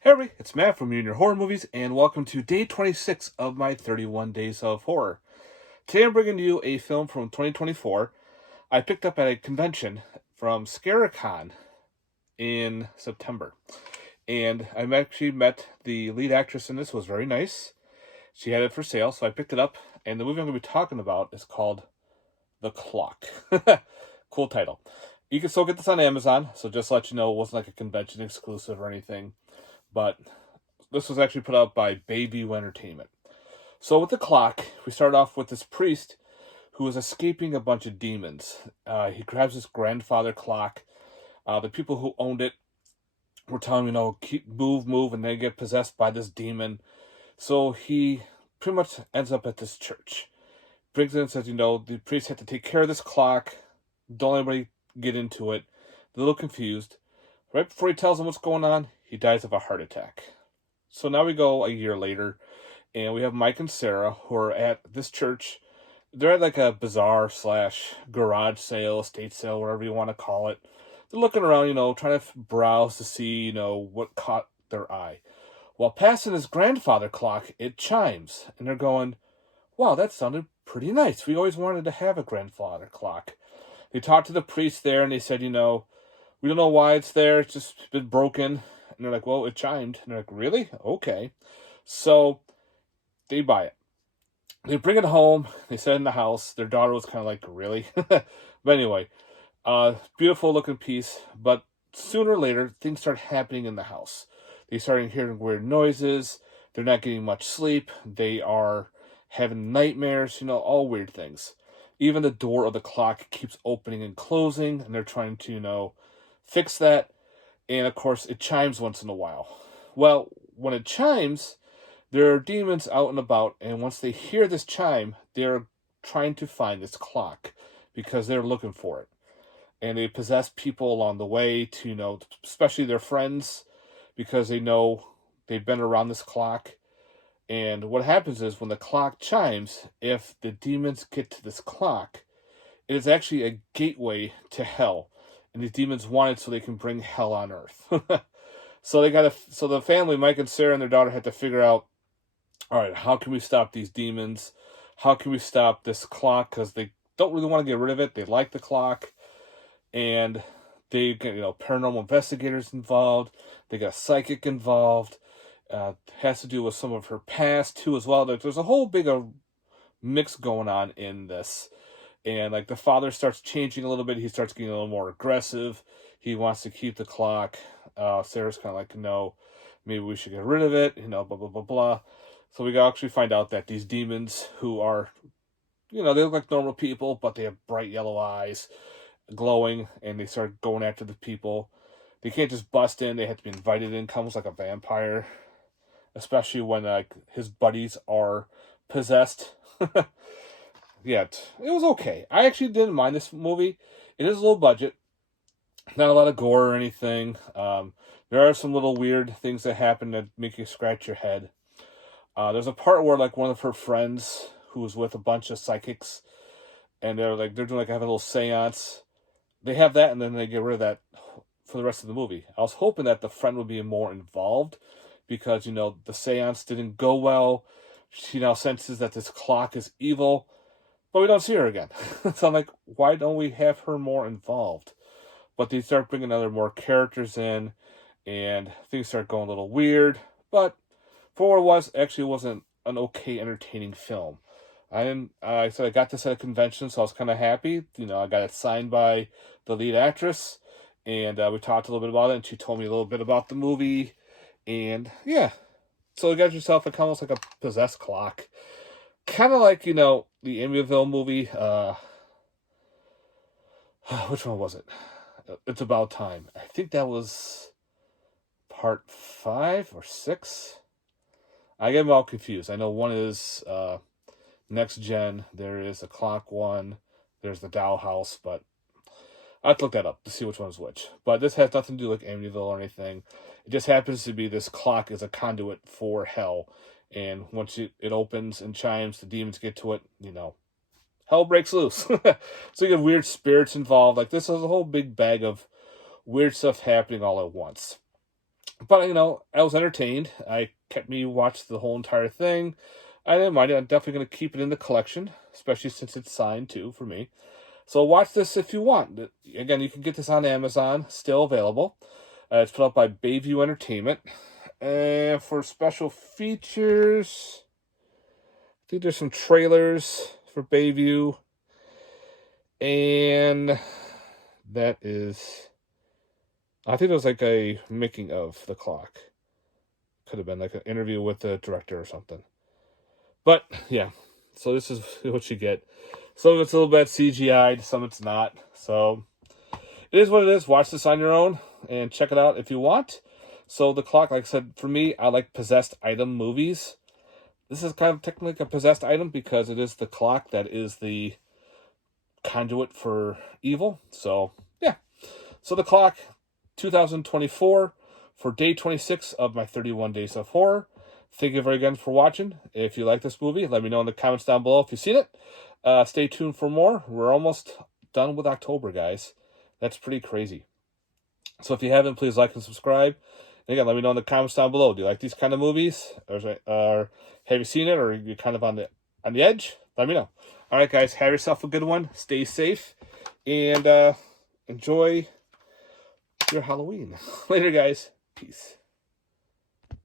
Hey everybody, it's Matt from Your Horror Movies, and welcome to day 26 of my 31 Days of Horror. Today I'm bringing you a film from 2024 I picked up at a convention from ScareCon in September. And I actually met the lead actress in this, was very nice. She had it for sale, so I picked it up, and the movie I'm going to be talking about is called The Clock. Cool title. You can still get this on Amazon, so just to let you know, it wasn't like a convention exclusive or anything. But this was actually put out by Bayview Entertainment. So with The Clock, we start off with this priest who is escaping a bunch of demons. He grabs his grandfather clock. The people who owned it were telling him, keep move, and they get possessed by this demon. So he pretty much ends up at this church. Brings it and says, the priest had to take care of this clock. Don't let anybody get into it. They're a little confused. Right before he tells them what's going on, he dies of a heart attack. So now we go a year later, and we have Mike and Sarah who are at this church. They're at like a bazaar / garage sale, estate sale, whatever you want to call it. They're looking around, trying to browse to see, what caught their eye. While passing his grandfather clock, it chimes, and they're going, wow, that sounded pretty nice. We always wanted to have a grandfather clock. They talked to the priest there, and they said, we don't know why it's there. It's just been broken. And they're like, well, it chimed. And they're like, really? Okay. So they buy it. They bring it home. They set it in the house. Their daughter was kind of like, really? But anyway, beautiful looking piece. But sooner or later, things start happening in the house. They start hearing weird noises. They're not getting much sleep. They are having nightmares, all weird things. Even the door of the clock keeps opening and closing, and they're trying to, fix that. And of course, it chimes once in a while. Well, when it chimes, there are demons out and about, and once they hear this chime, they're trying to find this clock because they're looking for it. And they possess people along the way to, especially their friends, because they know they've been around this clock. And what happens is when the clock chimes, if the demons get to this clock, it is actually a gateway to hell. And these demons want it so they can bring hell on earth. So the family, Mike and Sarah and their daughter, had to figure out, all right, how can we stop these demons? How can we stop this clock? Because they don't really want to get rid of it. They like the clock. And they get, paranormal investigators involved. They got psychic involved. Has to do with some of her past, too, as well. There's a whole big mix going on in this. And like the father starts changing a little bit. He starts getting a little more aggressive. He wants to keep the clock. Sarah's kind of like, no, maybe we should get rid of it. Blah, blah, blah, blah. So we actually find out that these demons who are, they look like normal people, but they have bright yellow eyes, glowing, and they start going after the people. They can't just bust in. They have to be invited in, comes like a vampire, especially when like his buddies are possessed. Yeah, it was okay. I actually didn't mind this movie. It is a low budget, not a lot of gore or anything. There are some little weird things that happen that make you scratch your head. There's a part where like one of her friends who was with a bunch of psychics, and they're doing like have a little seance. They have that, and then they get rid of that for the rest of the movie. I was hoping that the friend would be more involved because the seance didn't go well. She now senses that this clock is evil. But we don't see her again. So I'm like, why don't we have her more involved? But they start bringing other more characters in, and things start going a little weird. But for what it was, actually it wasn't an okay, entertaining film. I said I got this at a convention, so I was kind of happy. I got it signed by the lead actress, and we talked a little bit about it, and she told me a little bit about the movie. And yeah, so you got yourself almost like a possessed clock. Kind of like, the Amityville movie. Which one was it? It's About Time. I think that was part 5 or 6. I get them all confused. I know one is Next Gen. There is a clock one. There's the Dollhouse, but I have to look that up to see which one is which. But this has nothing to do with Amityville or anything. It just happens to be this clock is a conduit for hell. And once it opens and chimes, the demons get to it, hell breaks loose. So you have weird spirits involved. Like, this is a whole big bag of weird stuff happening all at once. But, you know, I was entertained. I kept me watch the whole entire thing. I didn't mind it. I'm definitely going to keep it in the collection, especially since it's signed, too, for me. So watch this if you want. Again, you can get this on Amazon, still available. It's put out by Bayview Entertainment. And for special features, I think there's some trailers for Bayview. And that is, I think it was like a making of the clock. Could have been like an interview with the director or something. But yeah, so this is what you get. Some of it's a little bit CGI'd, some it's not. So it is what it is. Watch this on your own and check it out if you want. So the clock, like I said, for me, I like possessed item movies. This is kind of technically a possessed item because it is the clock that is the conduit for evil. So yeah. So the clock, 2024, for day 26 of my 31 Days of Horror. Thank you very again for watching. If you like this movie, let me know in the comments down below if you've seen it. Stay tuned for more. We're almost done with October, guys. That's pretty crazy. So if you haven't, please like and subscribe. And again, let me know in the comments down below. Do you like these kind of movies? Or have you seen it? Or are you kind of on the edge? Let me know. All right, guys. Have yourself a good one. Stay safe. And enjoy your Halloween. Later, guys. Peace.